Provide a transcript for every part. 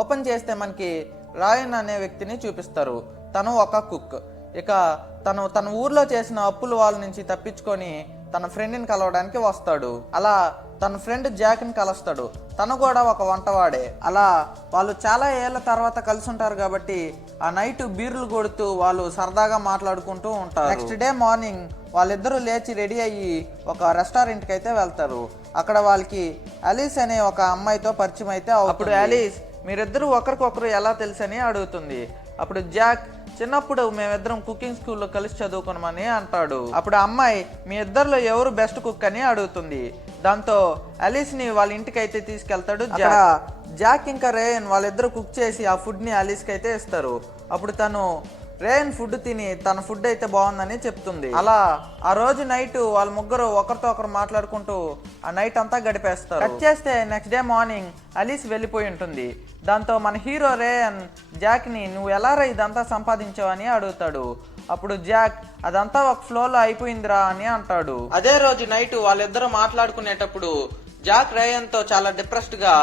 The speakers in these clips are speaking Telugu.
ఓపెన్ చేస్తే మనకి రాయన్ అనే వ్యక్తిని చూపిస్తారు. తను ఒక కుక్. ఇక తన ఊర్లో చేసిన అప్పుల వాళ్ళ నుంచి తప్పించుకొని తన ఫ్రెండ్ని కలవడానికి వస్తాడు. అలా తన ఫ్రెండ్ జాక్ని కలుస్తాడు. తను కూడా ఒక వంటవాడే. అలా వాళ్ళు చాలా ఏళ్ల తర్వాత కలిసి ఉంటారు కాబట్టి ఆ నైట్ బీర్లు కొడుతూ వాళ్ళు సరదాగా మాట్లాడుకుంటూ ఉంటారు. నెక్స్ట్ డే మార్నింగ్ వాళ్ళిద్దరూ లేచి రెడీ అయ్యి ఒక రెస్టారెంట్కి అయితే వెళ్తారు. అక్కడ వాళ్ళకి అలీస్ అనే ఒక అమ్మాయితో పరిచయం అయితే అప్పుడు అలీస్ మీరిద్దరూ ఒకరికొకరు ఎలా తెలుసని అడుగుతుంది. అప్పుడు జాక్ చిన్నప్పుడు మేమిద్దరం కుకింగ్ స్కూల్లో కలిసి చదువుకున్నామని అంటాడు. అప్పుడు అమ్మాయి మీ ఇద్దరిలో ఎవరు బెస్ట్ కుక్ అని అడుగుతుంది. దాంతో అలీస్ ని వాళ్ళ ఇంటికి అయితే తీసుకెళ్తాడు జాక్. ఇంకా రేయన్ వాళ్ళిద్దరు కుక్ చేసి ఆ ఫుడ్ ని అలీస్ కి అయితే ఇస్తారు. అప్పుడు తను రేయన్ ఫుడ్ తిని తన ఫుడ్ అయితే బాగుందని చెప్తుంది. అలా ఆ రోజు నైట్ వాళ్ళ ముగ్గురు ఒకరితో ఒకరు మాట్లాడుకుంటూ ఆ నైట్ అంతా గడిపేస్తారు. కట్ చేస్తే నెక్స్ట్ డే మార్నింగ్ అలీస్ వెళ్ళిపోయి ఉంటుంది. దాంతో మన హీరో రేయన్ జాక్ ని నువ్వు ఎలా రా ఇదంతా సంపాదించావు అని అడుగుతాడు. అప్పుడు జాక్ అదంతా ఒక ఫ్లోలో అయిపోయిందిరా అని అంటాడు. అదే రోజు నైట్ వాళ్ళిద్దరూ మాట్లాడుకునేటప్పుడు జాక్ రేయన్ తో చాలా డిప్రెస్డ్ గా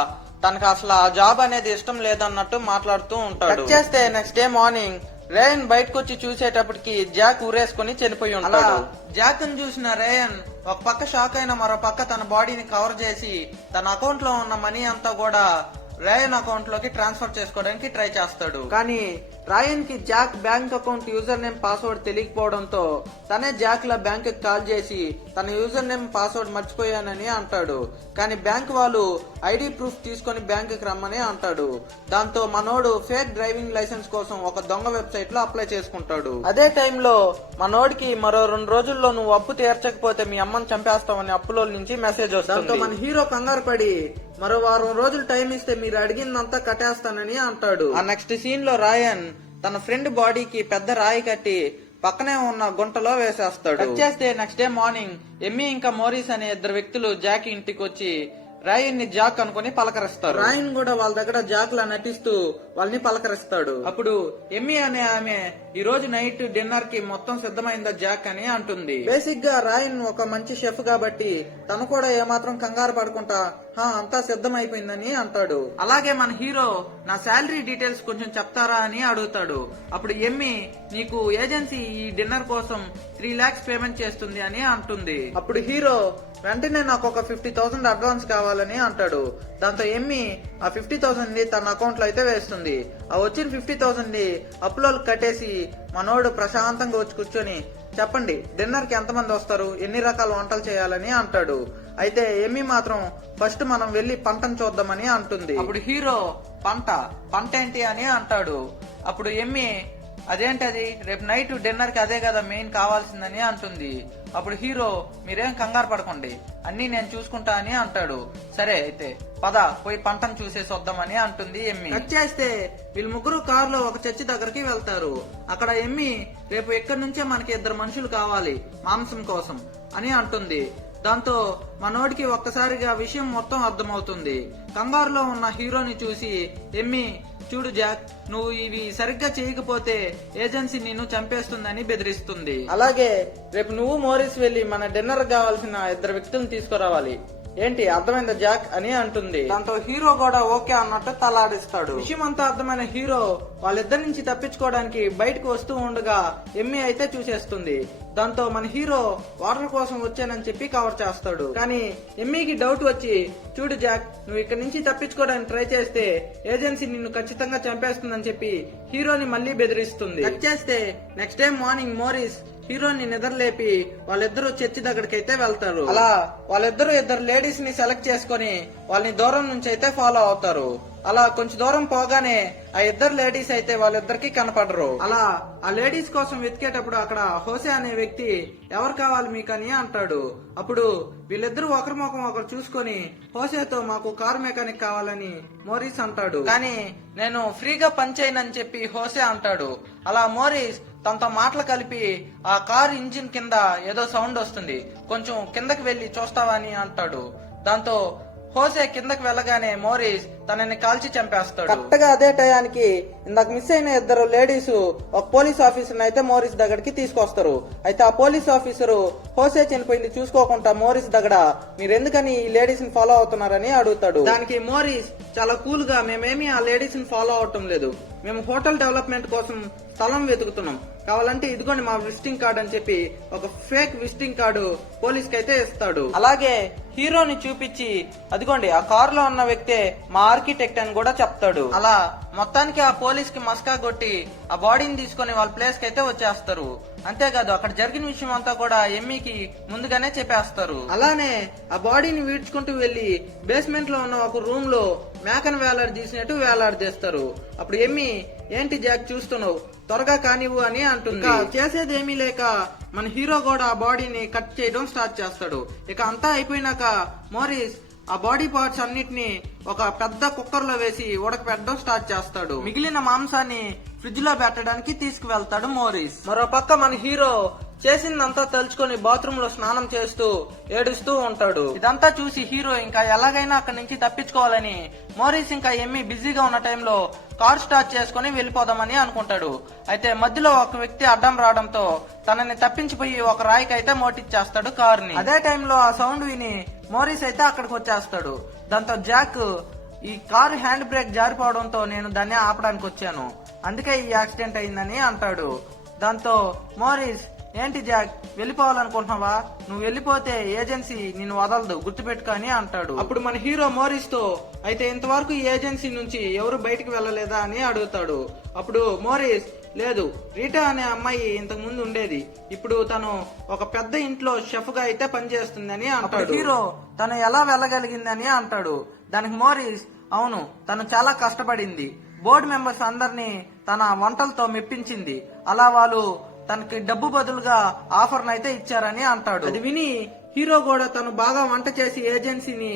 తనకు అసలు ఆ జాబ్ అనేది ఇష్టం లేదన్నట్టు మాట్లాడుతూ ఉంటాడు. కట్ చేస్తే నెక్స్ట్ డే మార్నింగ్ రేయన్ బయటకు వచ్చి చూసేటప్పటికి జాక్ ఊరేసుకుని చనిపోయి ఉంటాడు. జాక్ ని చూసిన రేయన్ ఒక పక్క షాక్ అయిన మరో పక్క తన బాడీని కవర్ చేసి తన అకౌంట్ లో ఉన్న మనీ అంతా కూడా రాయన్ అకౌంట్ లోకి ట్రాన్స్ఫర్ చేసుకోవడానికి ట్రై చేస్తాడు. కానీ రాయన్ కి Jack bank account user name password తెలియకపోవడంతో తనే జాక్ ల బ్యాంక్ కి కాల్ చేసి తన యూజర్ నేమ్ పాస్వర్డ్ మర్చిపోయానని అంటాడు. కానీ బ్యాంక్ వాళ్ళు ఐడి ప్రూఫ్ తీసుకొని బ్యాంక్ కి రమ్మని అంటాడు. దాంతో మనోడు ఫేక్ డ్రైవింగ్ లైసెన్స్ కోసం ఒక దొంగ వెబ్సైట్ లో అప్లై చేసుకుంటాడు. అదే టైంలో మనోడికి మరో 2 రోజుల్లో నువ్వు అప్పు తీర్చకపోతే మీ అమ్మని చంపేస్తామని అప్పులో నుంచి మెసేజ్ వస్తుంది. దాంతో మన హీరో కంగారు పడి మరో 1 వారం రోజులు టైం ఇస్తే మీరు అడిగిందంతా కట్టేస్తానని అంటాడు. ఆ నెక్స్ట్ సీన్ లో రాయన్ తన ఫ్రెండ్ బాడీకి పెద్ద రాయి కట్టి పక్కనే ఉన్న గుంటలో వేసేస్తాడు. కట్ చేస్తే నెక్స్ట్ డే మార్నింగ్ ఎమ్మీ ఇంకా మోరిస్ అనే 2 వ్యక్తులు జాక్ ఇంటికి వచ్చి రాయన్ ని జాక్ అనుకుని పలకరిస్తారు. రాయన్ కూడా వాళ్ళ దగ్గర జాక్ లా నటిస్తూ వాళ్ళని పలకరిస్తాడు. అప్పుడు ఎమ్మీ అనే ఆమె ఈ రోజు నైట్ డిన్నర్ కి మొత్తం సిద్ధమైందా జాక్ అని అంటుంది. బేసిక్ గా రాయన్ ఒక మంచి షెఫ్ కాబట్టి తను కూడా ఏమాత్రం కంగారు పడకుండా అంతా సిద్ధం అయిపోయిందని అంటాడు. అలాగే మన హీరో నా శాలరీ డీటెయిల్స్ కొంచెం చెప్తారా అని అడుగుతాడు. అప్పుడు ఎమ్మీ నీకు ఏజెన్సీ ఈ డిన్నర్ కోసం 3 lakhs పేమెంట్ చేస్తుంది అని అంటుంది. అప్పుడు హీరో వెంటనే నాకు ఒక 50,000 అడ్వాన్స్ కావాలని అంటాడు. దాంతో ఎమ్మీ ఆ 50,000 ని తన అకౌంట్ లో అయితే వేస్తుంది. ఆ వచ్చిన 50,000 ని అప్పులో కట్టేసి మనోడు ప్రశాంతంగా వచ్చి కూర్చొని చెప్పండి డిన్నర్ కి ఎంతమంది వస్తారు, ఎన్ని రకాల వంటలు చేయాలని అంటాడు. అయితే ఎమ్మీ మాత్రం ఫస్ట్ మనం వెళ్లి పంటను చూద్దామని అంటుంది. అప్పుడు హీరో పంట ఏంటి అని అంటాడు. అప్పుడు ఎమ్మీ అదేంటది రేపు నైట్ డిన్నర్ కి అదే కదా మెయిన్ కావాల్సిందని అంటుంది. అప్పుడు హీరో మీరేం కంగారు పడకండి అన్ని నేను చూసుకుంటా అని అంటాడు. సరే అయితే పద పోయి పంటను చూసేసి వద్దామని అంటుంది ఎమ్మీ. కట్ చేస్తే వీళ్ళు ముగ్గురు కారులో ఒక చర్చి దగ్గరికి వెళ్తారు. అక్కడ ఎమ్మీ రేపు ఎక్కడి నుంచే మనకి 2 మనుషులు కావాలి మాంసం కోసం అని అంటుంది. దాంతో మనోడికి ఒక్కసారిగా విషయం మొత్తం అర్థమవుతుంది. కంగారులో ఉన్న హీరోని చూసి ఎమ్మీ చూడు జాక్ నువ్వు ఇవి సరిగ్గా చేయకపోతే ఏజెన్సీ నిన్ను చంపేస్తుందని బెదిరిస్తుంది. అలాగే రేపు నువ్వు మోరిస్ వెళ్లి మన డిన్నర్ కావాల్సిన 2 వ్యక్తులను తీసుకురావాలి. ఏంటి అర్థమైందా జాక్ అని అంటుంది. దాంతో హీరో కూడా ఓకే అన్నట్టు తలాడిస్తాడు. విషయం అంతా అర్థమైన హీరో వాళ్ళిద్దరి నుంచి తప్పించుకోవడానికి బయటకు వస్తూ ఉండగా ఎమ్మీ అయితే చూసేస్తుంది. దాంతో మన హీరో వాటర్ కోసం వచ్చానని చెప్పి కవర్ చేస్తాడు. కానీ ఎమ్మీకి డౌట్ వచ్చి చూడు జాక్ నువ్వు ఇక్కడ నుంచి తప్పించుకోవడానికి ట్రై చేస్తే ఏజెన్సీ నిన్ను ఖచ్చితంగా చంపేస్తుందని చెప్పి హీరోని మళ్ళీ బెదిరిస్తుంది. కట్ చేస్తే నెక్స్ట్ డే మార్నింగ్ మోరిస్ హీరోని నిద్రలేపి వాళ్ళిద్దరూ చర్చి దగ్గరికి అయితే వెళ్తారు. అలా వాళ్ళిద్దరూ 2 లేడీస్ ని సెలెక్ట్ చేసుకుని వాళ్ళని దూరం నుంచి అయితే ఫాలో అవుతారు. అలా కొంచెం దూరం పోగానే ఆ 2 లేడీస్ అయితే వాళ్ళిద్దరికి కనపడరు. అలా ఆ లేడీస్ కోసం వెతికేటప్పుడు అక్కడ హోసే అనే వ్యక్తి ఎవరు కావాలి మీకని అంటాడు. అప్పుడు వీళ్ళిద్దరూ ఒకరి ముఖం ఒకరు చూసుకొని హోసేతో మాకు కార్ మెకానిక్ కావాలని మోరిస్ అంటాడు. కానీ నేను ఫ్రీగా పనిచేయనని చెప్పి హోసే అంటాడు. అలా మోరిస్ తనతో మాటలు కలిపి ఆ కార్ ఇంజిన్ కింద ఏదో సౌండ్ వస్తుంది కొంచెం కిందకి వెళ్లి చూస్తావా అని అంటాడు. దాంతో హోసే కిందకి వెళ్ళగానే మోరిస్ తనని కాల్చి చంపేస్తాడు. కరెక్ట్ గా అదే టయానికి ఇందాక మిస్ అయిన ఇద్దరు లేడీస్ ఒక పోలీస్ ఆఫీసర్ అయితే మోరిస్ దగ్గరికి తీసుకొస్తారు. అయితే ఆ పోలీస్ ఆఫీసరు హోసే చనిపోయింది చూసుకోకుండా మోరిస్ దగ్గర మీరు ఎందుకని ఈ లేడీస్ ని ఫాలో అవుతున్నారని అడుగుతాడు. దానికి మోరిస్ చాలా కూల్ గా మేమేమి ఆ లేడీస్ ని ఫాలో అవటం లేదు, మేము హోటల్ డెవలప్మెంట్ కోసం స్థలం వెతుకుతున్నాం, కావాలంటే ఇదిగోండి మా విజిటింగ్ కార్డ్ అని చెప్పి ఒక ఫేక్ విజిటింగ్ కార్డు పోలీస్ కి అయితే ఇస్తాడు. అలాగే హీరోని చూపించి అదిగోండి ఆ కార్ లో ఉన్న వ్యక్తే మా ఆర్కిటెక్ట్ అని కూడా చెప్తాడు. అలా మొత్తానికి ఆ పోలీస్ కి మస్కా కొట్టి ఆ బాడీని తీసుకొని వాళ్ళ ప్లేస్ కి అయితే వచ్చేస్తారు. అంతేకాదు అక్కడ జరిగిన విషయం అంతా కూడా ఎమ్మీకి ముందుగానే చెప్పేస్తారు. అలానే ఆ బాడీని వీడ్చుకుంటూ వెళ్లి బేస్మెంట్ లో ఉన్న ఒక రూమ్ లో మేకను వేలాడదీసినట్టు వేలాడదీస్తారు. అప్పుడు ఎమ్మి ఏంటి జాక్ చూస్తున్నావు, త్వరగా కానివ్వు అని అంటుంది. చేసేది ఏమీ లేక మన హీరో కూడా ఆ బాడీని కట్ చేయడం స్టార్ట్ చేస్తాడు. ఇక అంతా అయిపోయినాక మోరిస్ ఆ బాడీ పార్ట్స్ అన్నిటిని ఒక పెద్ద కుక్కర్ లో వేసి ఉడకపెట్టడం స్టార్ట్ చేస్తాడు. మిగిలిన మాంసాన్ని ఫ్రిడ్జ్ లో పెట్టడానికి తీసుకువెళ్తాడు మోరిస్. మరో పక్క మన హీరో చేసిందంతా తలుచుకొని బాత్రూమ్ లో స్నానం చేస్తూ ఏడుస్తూ ఉంటాడు. ఇదంతా చూసి హీరో ఇంకా ఎలాగైనా అక్కడి నుంచి తప్పించుకోవాలని మోరిస్ ఇంకా ఎమ్మి బిజీగా ఉన్న టైంలో కార్ స్టార్ట్ చేసుకుని వెళ్లిపోదామని అనుకుంటాడు. అయితే మధ్యలో ఒక వ్యక్తి అడ్డం రావడంతో తనని తప్పించిపోయి ఒక రాయికి అయితే మోటిచ్చేస్తాడు కార్ ని. అదే టైంలో ఆ సౌండ్ విని మోరిస్ అయితే అక్కడికి వచ్చేస్తాడు. దాంతో జాక్ ఈ కార్ హ్యాండ్ బ్రేక్ జారిపోవడంతో నేను దాన్ని ఆపడానికి వచ్చాను, అందుకే ఈ యాక్సిడెంట్ అయిందని అంటాడు. దాంతో మోరిస్ ఏంటి జాక్ వెళ్ళిపోవాలనుకుంటున్నావా, నువ్వు వెళ్ళిపోతే ఏజెన్సీ నిన్ను వదలదు గుర్తుపెట్టుకో అని అంటాడు. అప్పుడు మన హీరో మోరిస్ తో అయితే ఇంతవరకు ఈ ఏజెన్సీ నుంచి ఎవరు బయటికి వెళ్ళలేదా అని అడుగుతాడు. అప్పుడు మోరిస్ లేదు, రీటా అనే అమ్మాయి ఇంతకు ముందు ఉండేది, ఇప్పుడు తను ఒక పెద్ద ఇంట్లో షెఫ్ గా అయితే పనిచేస్తుందని అంటాడు. హీరో తను ఎలా వెళ్ళగలిగిందని అంటాడు. దానికి మోరిస్ అవును, తను చాలా కష్టపడింది, బోర్డు మెంబర్స్ అందరినీ తన వంటలతో మెప్పించింది, అలా వాళ్ళు తనకి డబ్బు బదులుగా ఆఫర్ అయితే ఇచ్చారని అంటాడు. అది విని హీరో కూడా తను బాగా వంట చేసి ఏజెన్సీని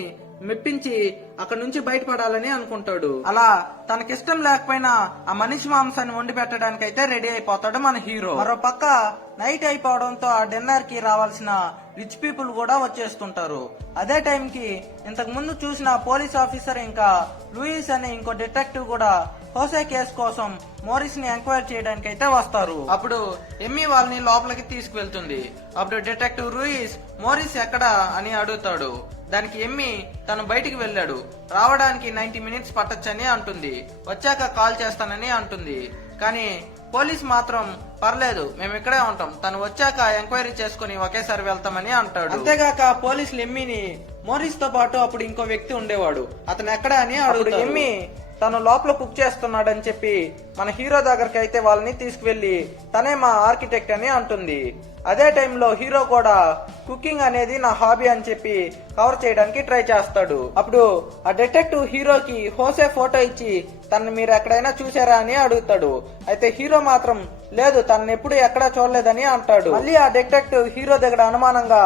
మెప్పించి అక్కడ నుంచి బయటపడాలని అనుకుంటాడు. అలా తనకిష్టం లేకపోయినా ఆ మనిషి మాంసాన్ని వండి పెట్టడానికి అయితే రెడీ అయిపోతాడు మన హీరో. మరో పక్క నైట్ అయిపోవడంతో ఆ డిన్నర్ కి రావాల్సిన రిచ్ పీపుల్ కూడా వచ్చేస్తుంటారు. అదే టైం కి ఇంతకు ముందు చూసిన పోలీస్ ఆఫీసర్ ఇంకా లూయిస్ అనే ఇంకో డిటెక్టివ్ కూడా హోసే కేసు కోసం మోరిస్ ని ఎంక్వైరీ చేయడానికి అయితే వస్తారు. అప్పుడు ఎమ్మి వాళ్ళని లోపలికి తీసుకువెళ్తుంది. అప్పుడు డిటెక్టివ్ లూయిస్ మోరిస్ ఎక్కడా అని అడుగుతాడు. దానికి ఎమ్మి తను బయటికి వెళ్ళాడు, రావడానికి 90 మినిట్స్ పట్టొచ్చని అంటుంది, వచ్చాక కాల్ చేస్తానని అంటుంది. కానీ పోలీస్ మాత్రం పర్లేదు మేము ఇక్కడే ఉంటాం, తను వచ్చాక ఎంక్వైరీ చేసుకుని ఒకేసారి వెళ్తామని అంటాడు. అంతేగాక పోలీసులు ఎమ్మిని మోరిస్ తో పాటు అప్పుడు ఇంకో వ్యక్తి ఉండేవాడు, అతను ఎక్కడా అని అడుగుతాడు. ఎమ్మి తను లోపల కుక్ చేస్తున్నాడని చెప్పి మన హీరో దగ్గరికి అయితే వాళ్ళని తీసుకువెళ్లి తనే మా ఆర్కిటెక్ట్ అని అంటుంది. అదే టైంలో హీరో కూడా కుకింగ్ అనేది నా హాబీ అని చెప్పి కవర్ చేయడానికి ట్రై చేస్తాడు. అప్పుడు ఆ డిటెక్టివ్ హీరోకి హోసే ఫోటో ఇచ్చి తనని మీరు ఎక్కడైనా చూసారా అని అడుగుతాడు. అయితే హీరో మాత్రం లేదు, తనని ఎప్పుడు ఎక్కడా చూడలేదని అంటాడు. మళ్ళీ ఆ డిటెక్టివ్ హీరో దగ్గర అనుమానంగా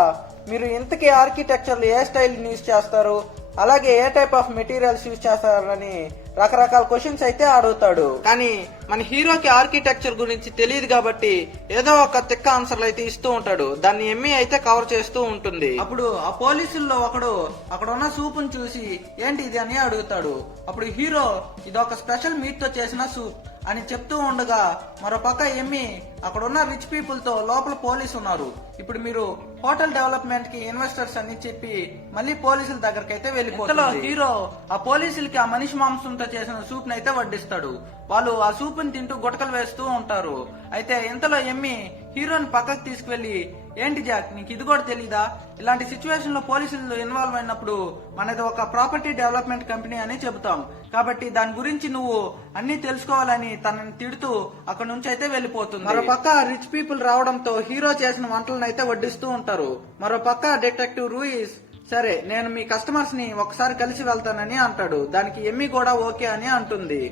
మీరు ఇంతకీ ఆర్కిటెక్చర్ ఏ స్టైల్ యూజ్ చేస్తారు, అలాగే ఏ టైప్ ఆఫ్ మెటీరియల్స్ యూజ్ చేస్తారని రకరకాల క్వశ్చన్స్ అయితే అడుగుతాడు. కానీ మన హీరోకి ఆర్కిటెక్చర్ గురించి తెలియదు కాబట్టి ఏదో ఒక తిక్క ఆన్సర్లు అయితే ఇస్తూ ఉంటాడు. దాన్ని ఎమ్మి అయితే కవర్ చేస్తూ ఉంటుంది. అప్పుడు ఆ పోలీసుల్లో ఒకడు అక్కడ ఉన్న సూప్ ను చూసి ఏంటి ఇది అని అడుగుతాడు. అప్పుడు హీరో ఇదొక స్పెషల్ మీట్ తో చేసిన సూప్ అని చెప్తూ ఉండగా మరో పక్క ఎమ్మి అక్కడ ఉన్న రిచ్ పీపుల్ తో లోపల పోలీసు ఉన్నారు, ఇప్పుడు మీరు హోటల్ డెవలప్మెంట్ కి ఇన్వెస్టర్స్ అని చెప్పి మళ్ళీ పోలీసుల దగ్గరకి అయితే వెళ్ళిపోతుంది. హీరో ఆ పోలీసులకి ఆ మనిషి మాంసంతో చేసిన సూప్ ని అయితే వడ్డిస్తాడు. వాళ్ళు ఆ సూప్ ని తింటూ గుటకలు వేస్తూ ఉంటారు. అయితే ఇంతలో ఎమ్మి హీరోని పక్కకు తీసుకువెళ్లి ఏంటి జాక్ నీకు ఇది కూడా తెలీదా, ఇలాంటి సిచ్యువేషన్ లో పోలీసులు ఇన్వాల్వ్ అయినప్పుడు మనది ఒక ప్రాపర్టీ డెవలప్మెంట్ కంపెనీ అని చెబుతాం, కాబట్టి దాని గురించి నువ్వు అన్ని తెలుసుకోవాలని తనని తిడుతూ అక్కడ నుంచి అయితే వెళ్ళిపోతుంది. మరో పక్క రిచ్ పీపుల్ రావడంతో హీరో చేసిన వంటలను అయితే వడ్డిస్తూ ఉంటారు. మరో పక్క డిటెక్టివ్ లూయిస్ సరే నేను మీ కస్టమర్స్ ని ఒకసారి కలిసి వెళ్తానని అంటాడు. దానికి ఎమ్మి కూడా ఓకే అని అంటుంది.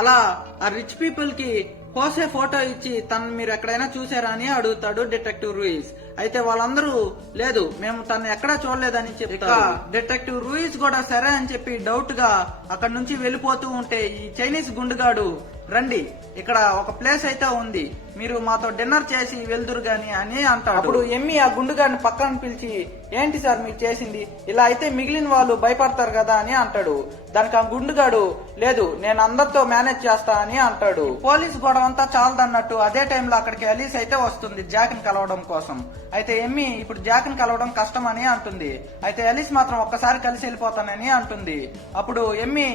అలా ఆ రిచ్ పీపుల్ కి హోసే ఫోటో ఇచ్చి తను మీరు ఎక్కడైనా చూసారా అని అడుగుతాడు డిటెక్టివ్ లూయిస్. అయితే వాళ్ళందరూ లేదు మేము తను ఎక్కడా చూడలేదని చెప్తారు. డిటెక్టివ్ లూయిస్ కూడా సరే అని చెప్పి డౌట్ గా అక్కడ నుంచి వెళ్ళిపోతూ ఉంటే ఈ చైనీస్ గుండుగాడు రండి, ఇక్కడ ఒక ప్లేస్ అయితే ఉంది, మీరు మాతో డిన్నర్ చేసి వెళ్దురు గాని అని అంటాడు. అప్పుడు ఎమ్మి ఆ గుండుగాడిని పక్కన పిలిచి, ఏంటి సార్ మీరు చేసింది, ఇలా అయితే మిగిలిన వాళ్ళు భయపడతారు కదా అని అంటాడు. దానికి ఆ గుండుగాడు, లేదు నేను అందరితో మేనేజ్ చేస్తా అని అంటాడు. పోలీస్ గొడవ అంతా చాలదన్నట్టు అదే టైంలో అక్కడికి అలీస్ అయితే వస్తుంది జాక్ ని కలవడం కోసం. అయితే ఎమ్మి ఇప్పుడు జాక్ ని కలవడం కష్టం అని అంటుంది. అయితే అలీస్ మాత్రం ఒక్కసారి కలిసి వెళ్ళిపోతానని అంటుంది. అప్పుడు ఎమ్మి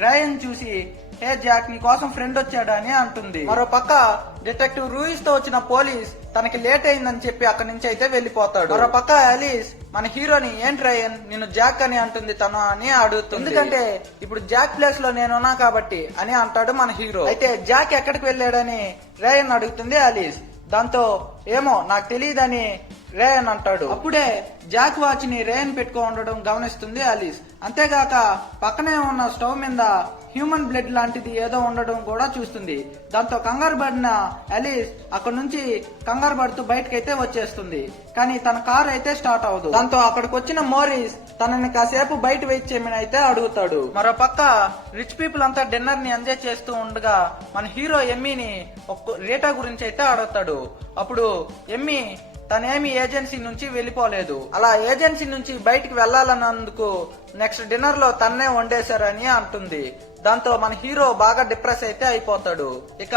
రాయన్ చూసి, హే జాక్, నీ కోసం ఫ్రెండ్ వచ్చాడు అని అంటుంది. మరో పక్క డిటెక్టివ్ రూయిస్ తో వచ్చిన పోలీస్ తనకి లేట్ అయిందని చెప్పి అక్కడి నుంచి అయితే వెళ్లిపోతాడు. మరో పక్క అలీస్ మన హీరోని, ఏంటి రాయన్ నిన్ను జాక్ అని అంటుంది తను అని అడుగుతుంది. ఎందుకంటే ఇప్పుడు జాక్ ప్లేస్ లో నేనున్నా కాబట్టి అని అంటాడు మన హీరో. అయితే జాక్ ఎక్కడికి వెళ్ళాడని రాయన్ అడుగుతుంది అలీస్. దాంతో ఏమో నాకు తెలియదని రేయన్ అంటాడు. అప్పుడే జాక్ వాచ్ ని రేయన్ పెట్టుకో ఉండడం గమనిస్తుంది అలీస్. అంతేగాక పక్కనే ఉన్న స్టవ్ మీద హ్యూమన్ బ్లడ్ లాంటిది ఏదో ఉండడం కూడా చూస్తుంది. దాంతో కంగారు పడిన అలీస్ అక్కడ నుంచి కంగారు పడుతూ బయటకైతే వచ్చేస్తుంది. కానీ తన కార్ అయితే స్టార్ట్ అవ్వదు. దాంతో అక్కడికి వచ్చిన మోరిస్ తనని కాసేపు బయట వెయిట్ చేయమని అయితే అడుగుతాడు. మరో పక్క రిచ్ పీపుల్ అంతా డిన్నర్ ని ఎంజాయ్ చేస్తూ ఉండగా మన హీరో ఎమ్మిని రీటా గురించి అయితే అడుగుతాడు. అప్పుడు ఎమ్మి తనేమి ఏజెన్సీ నుంచి వెళ్ళిపోలేదు, అలా ఏజెన్సీ నుంచి బయటికి వెళ్లాలన్నందుకు నెక్స్ట్ డిన్నర్ లో తన్నే వండేశారని అంటుంది. దాంతో మన హీరో బాగా డిప్రెస్ అయితే అయిపోతాడు. ఇక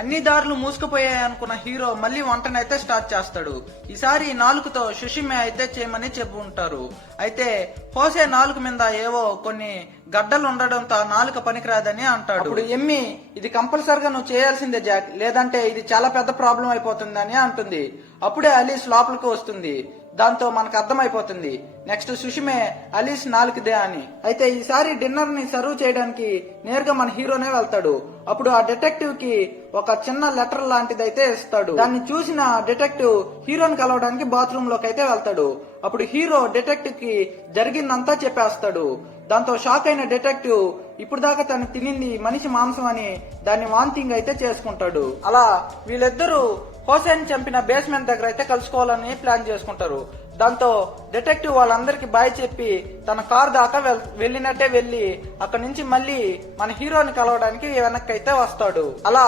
అన్ని దారులు మూసుకుపోయాయి అనుకున్న హీరో మళ్ళీ వంటనైతే స్టార్ట్ చేస్తాడు. ఈసారి నాలుకతో సుషిమే అయితే చేయమని చెప్పు ఉంటారు. అయితే హోసే నాలుక మీద ఏవో కొన్ని గడ్డలు ఉండడంతో నాలుక పనికిరాదని అంటాడు. అప్పుడు ఎమ్మి, ఇది కంపల్సరిగా నువ్వు చేయాల్సిందే జాక్, లేదంటే ఇది చాలా పెద్ద ప్రాబ్లం అయిపోతుంది అని అంటుంది. అప్పుడే అలీస్ లోపలికి వస్తుంది. దాంతో మనకు అర్థమైపోతుంది నెక్స్ట్ సుషిమే అలీస్ నాలుకదే అని. అయితే ఈసారి డిన్నర్ ని సర్వ్ చేయడానికి నేరుగా మన హీరోనే వెళ్తాడు. అప్పుడు ఆ డిటెక్టివ్ కి ఒక చిన్న లెటర్ లాంటిది అయితే ఇస్తాడు. దాన్ని చూసిన డిటెక్టివ్ హీరోని కలవడానికి బాత్రూమ్ లోకి అయితే వెళ్తాడు. అప్పుడు హీరో డిటెక్టివ్ కి జరిగిందంతా చెప్పేస్తాడు. దాంతో షాక్ అయిన డిటెక్టివ్ ఇప్పుడు దాకా తను తినింది మనిషి మాంసం అని దాన్ని వాంతింగ్ అయితే చేసుకుంటాడు. అలా వీళ్ళిద్దరూ హోసేన్ చంపిన బేస్మెంట్ దగ్గర అయితే కలుసుకోవాలని ప్లాన్ చేసుకుంటారు. దాంతో డిటెక్టివ్ వాళ్ళందరికి బాయ్ చెప్పి తన కార్ దాకా వెళ్ళినట్టే వెళ్లి అక్కడి నుంచి మళ్ళీ మన హీరోని కలవడానికి వెనక్కి అయితే వస్తాడు. అలా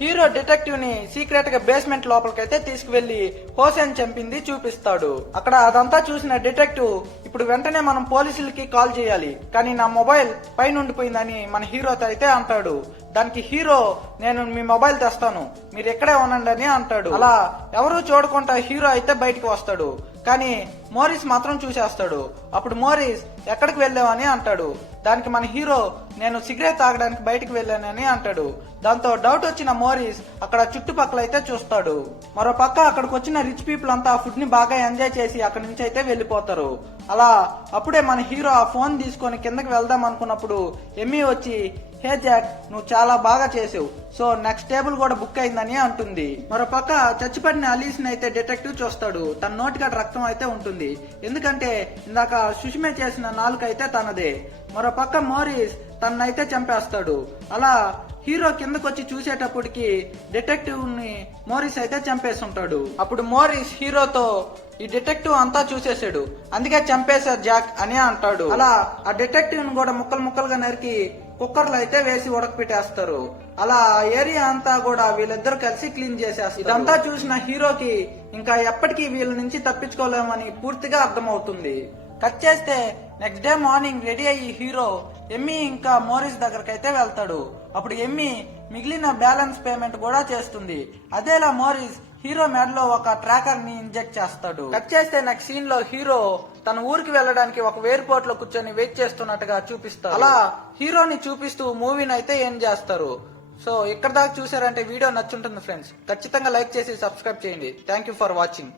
హీరో డిటెక్టివ్ ని సీక్రెట్ గా బేస్మెంట్ లోపలికైతే తీసుకువెళ్లి హోసేన్ చంపింది చూపిస్తాడు. అక్కడ అదంతా చూసిన డిటెక్టివ్, ఇప్పుడు వెంటనే మనం పోలీసులకి కాల్ చేయాలి, కానీ నా మొబైల్ పైన ఉండిపోయిందని మన హీరోతో అయితే అంటాడు. దానికి హీరో, నేను మీ మొబైల్ తెస్తాను, మీరు ఎక్కడే ఉండండి అని అంటాడు. అలా ఎవరూ చూడకుండా హీరో అయితే బయటికి వస్తాడు. కానీ మోరిస్ మాత్రం చూసేస్తాడు. అప్పుడు మోరిస్, ఎక్కడికి వెళ్ళావని అంటాడు. దానికి మన హీరో, నేను సిగరెట్ తాగడానికి బయటికి వెళ్ళానని అంటాడు. దాంతో డౌట్ వచ్చిన మోరిస్ అక్కడ చుట్టుపక్కల అయితే చూస్తాడు. మరో పక్క అక్కడికి వచ్చిన రిచ్ పీపుల్ అంతా ఫుడ్ ని బాగా ఎంజాయ్ చేసి అక్కడి నుంచి అయితే వెళ్లిపోతారు. అలా అప్పుడే మన హీరో ఆ ఫోన్ తీసుకొని కిందకి వెళ్దాం అనుకున్నప్పుడు ఎమ్మి వచ్చి, హే జాక్, నువ్వు చాలా బాగా చేసావు, సో నెక్స్ట్ టేబుల్ కూడా బుక్ అయిందని అంటుంది. మరో పక్క చచ్చిపడిన అలీస్ ని అయితే డిటెక్టివ్ చూస్తాడు. తన నోటికాడ రక్తం అయితే ఉంటుంది, ఎందుకంటే ఇందాక సుషిమే చేసిన నాలుక అయితే తనదే. మరో పక్క మోరిస్ తనైతే చంపేస్తాడు. అలా హీరో కిందకొచ్చి చూసేటప్పటికి డిటెక్టివ్ ని మోరిస్ అయితే చంపేస్తుంటాడు. అప్పుడు మోరిస్ హీరోతో, ఈ డిటెక్టివ్ అంతా చూసేసాడు, అందుకే చంపేశారు జాక్ అని అంటాడు. అలా ఆ డిటెక్టివ్ ని కూడా ముక్కలు ముక్కలుగా నరికి కుక్కర్లు అయితే వేసి ఉడకపెట్టేస్తారు. అలా ఏరియా అంతా కూడా వీళ్ళిద్దరు కలిసి క్లీన్ చేసేస్తారు. ఇదంతా చూసిన హీరోకి ఇంకా ఎప్పటికీ వీళ్ళ నుంచి తప్పించుకోలేమని పూర్తిగా అర్థమవుతుంది. కట్ చేస్తే నెక్స్ట్ డే మార్నింగ్ రెడీ అయ్యి హీరో ఎమ్మి ఇంకా మోరిస్ దగ్గరకు అయితే వెళ్తాడు. అప్పుడు ఎమ్మి మిగిలిన బ్యాలెన్స్ పేమెంట్ కూడా చేస్తుంది. అదేలా మోరిస్ హీరో మెడలో ఒక ట్రాకర్ ని ఇంజెక్ట్ చేస్తాడు. కట్ చేస్తే నెక్స్ట్ సీన్ లో హీరో తన ఊరికి వెళ్ళడానికి ఒక ఎయిర్పోర్ట్ లో కూర్చొని వెయిట్ చేస్తున్నట్టుగా చూపిస్తారు. అలా హీరోని చూపిస్తూ మూవీని అయితే ఎండ్ చేస్తారు. సో ఇక్కడ దాకా చూసారంటే వీడియో నచ్చుంటుంది ఫ్రెండ్స్. ఖచ్చితంగా లైక్ చేసి సబ్స్క్రైబ్ చేయండి. Thank you for watching.